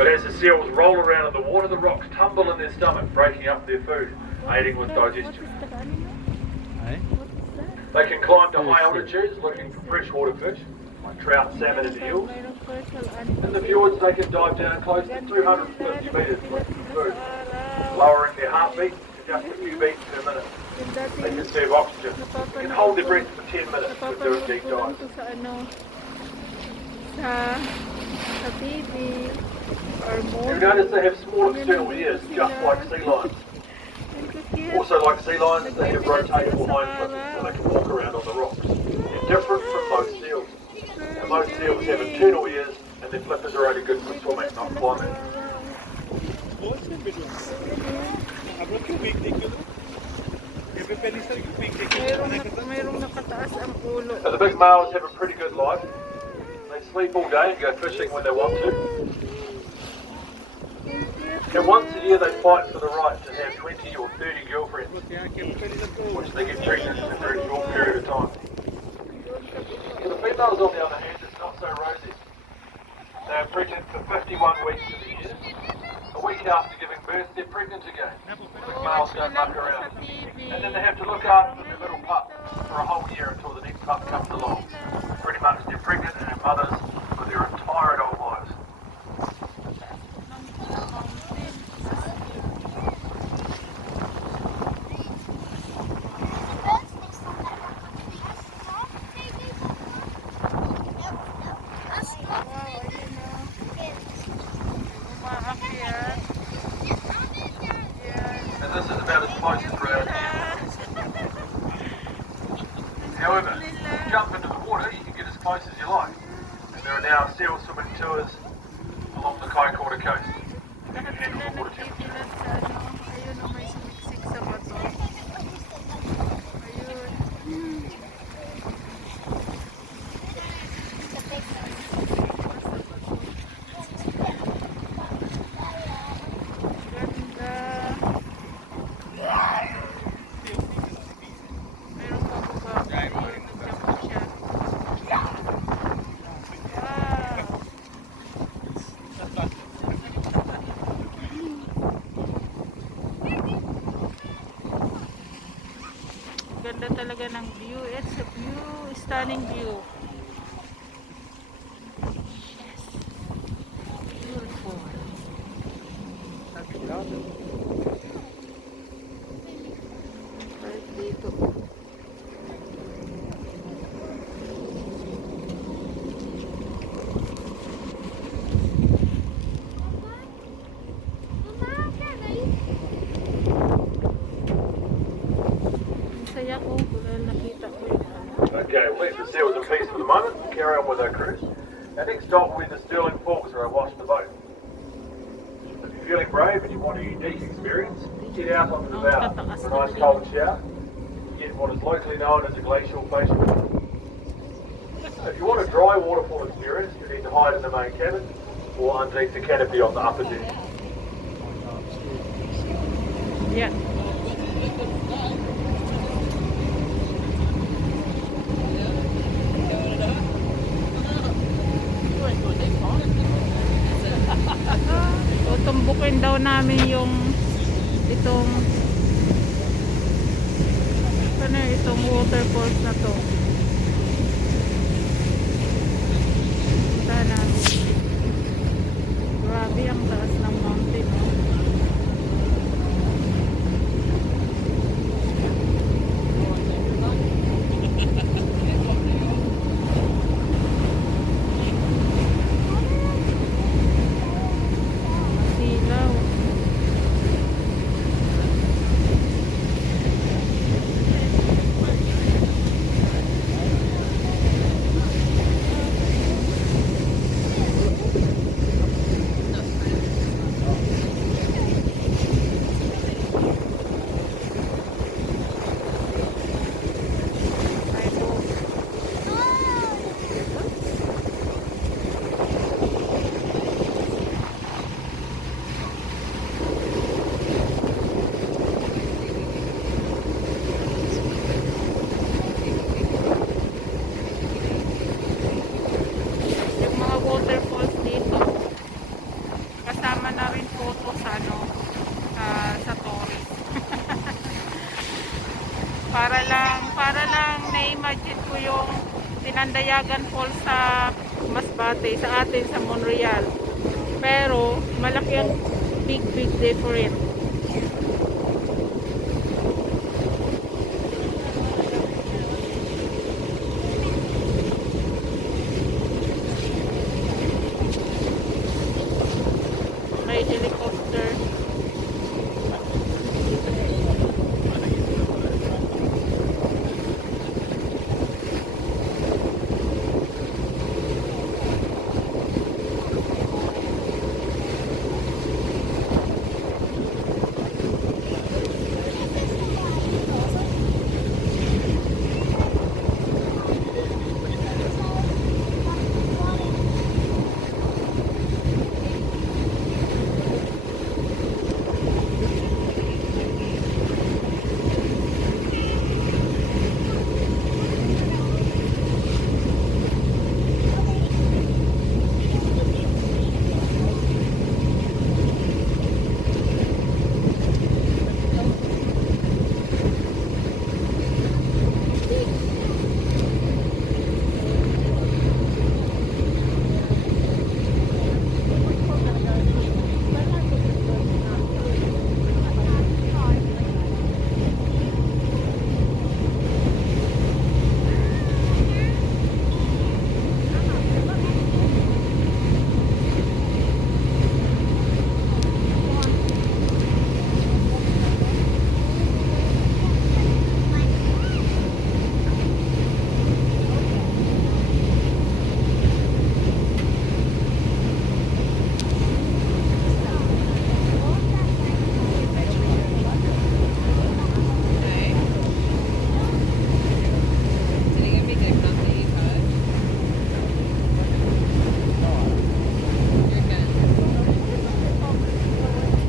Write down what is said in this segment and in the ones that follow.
But as the seals roll around in the water, the rocks tumble in their stomach, breaking up their food, aiding with digestion. They can climb to high altitudes looking for freshwater fish, like trout, salmon and eels. In the fjords they can dive down close to 250 metres looking for food, lowering their heartbeat to just a few beats per minute. They conserve oxygen. They can hold their breath for 10 minutes when doing deep dives. You notice they have small external ears, just like sea lions. Also, like sea lions, they have rotatable hind flippers so they can walk around on the rocks. They're different from most seals. And most seals have internal ears, and their flippers are only good for swimming, not climbing. So the big males have a pretty good life. They sleep all day and go fishing when they want to. And once a year they fight for the right to have 20 or 30 girlfriends, which they get pregnant in a very short period of time. For the females, on the other hand, it's not so rosy. They are pregnant for 51 weeks of the year. A week after giving birth, they're pregnant again. The males don't muck around. And then they have to look after their little pup for a whole year until the next pup comes along. Pretty much they're pregnant and have mothers for their entire adult lives. And this is about as close as we're out. However, if you jump into the water, you can get as close as you like. And there are now seal swimming tours along the Kaikoura coast. You can handle the water temperature. Ganda talaga ng view. It's a view, stunning view. Yes. Beautiful. Right dito. Okay, we'll leave the seals in peace for the moment and carry on with our cruise. Our next stop will be the Stirling Falls where I washed the boat. If you're feeling brave and you want a unique experience, get out onto the bow for a nice cold shower. Get what is locally known as a glacial facial. If you want a dry waterfall experience, you need to hide in the main cabin or underneath the canopy on the upper deck. Yeah. Tumbukin daw namin yung itong waterfalls na to. Punta namin. Grabe ang taas ng mountain, no? Tinandayagan Falls sa Masbate, sa atin sa Monreal. Pero malaki ang big difference. May helicopter.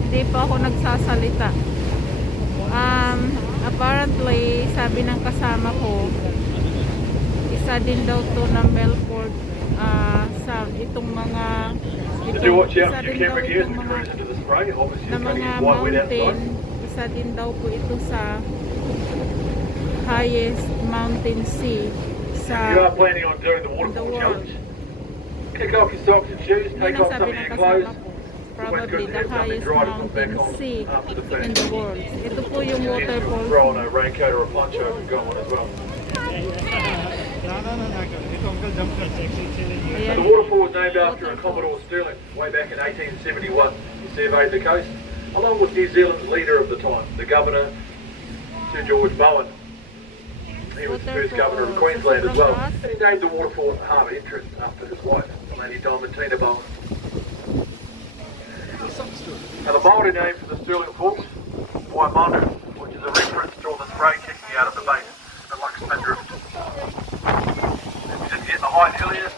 Hindi pa ako nagsasalita. Apparently, sabi ng kasama ko, isa din daw to ng Milford sa itong mga Do watch out isa for your din daw camera gears itong and mga cruise into the spray. Obviously, na it's going to mga get quite wet mountain, outside. isa din daw po ito sa highest mountain sea sa If you are planning on doing the the waterfall world. challenge, kick off your socks and shoes, Yun take ang off some sabi of ng your kasama clothes. ko. It's always Probably good to the have something highest dry to put back mountain on sea after the in finish. the world. Ito po yung You can waterfall. throw on a raincoat or a poncho if you've got one as well. Ayan. The waterfall was named after a Commodore Sterling way back in 1871. He surveyed the coast along with New Zealand's leader of the time, the Governor, Sir George Bowen. He was the first governor of Queensland as well. And he named the waterfall Harbour Entrance after his wife, Lady Diamantina Bowen. Now the Māori name for the Stirling Falls, Waimanu, which is a reference to all the spray kicking out of the base, the Luxman Drift. If you didn't get the height earlier,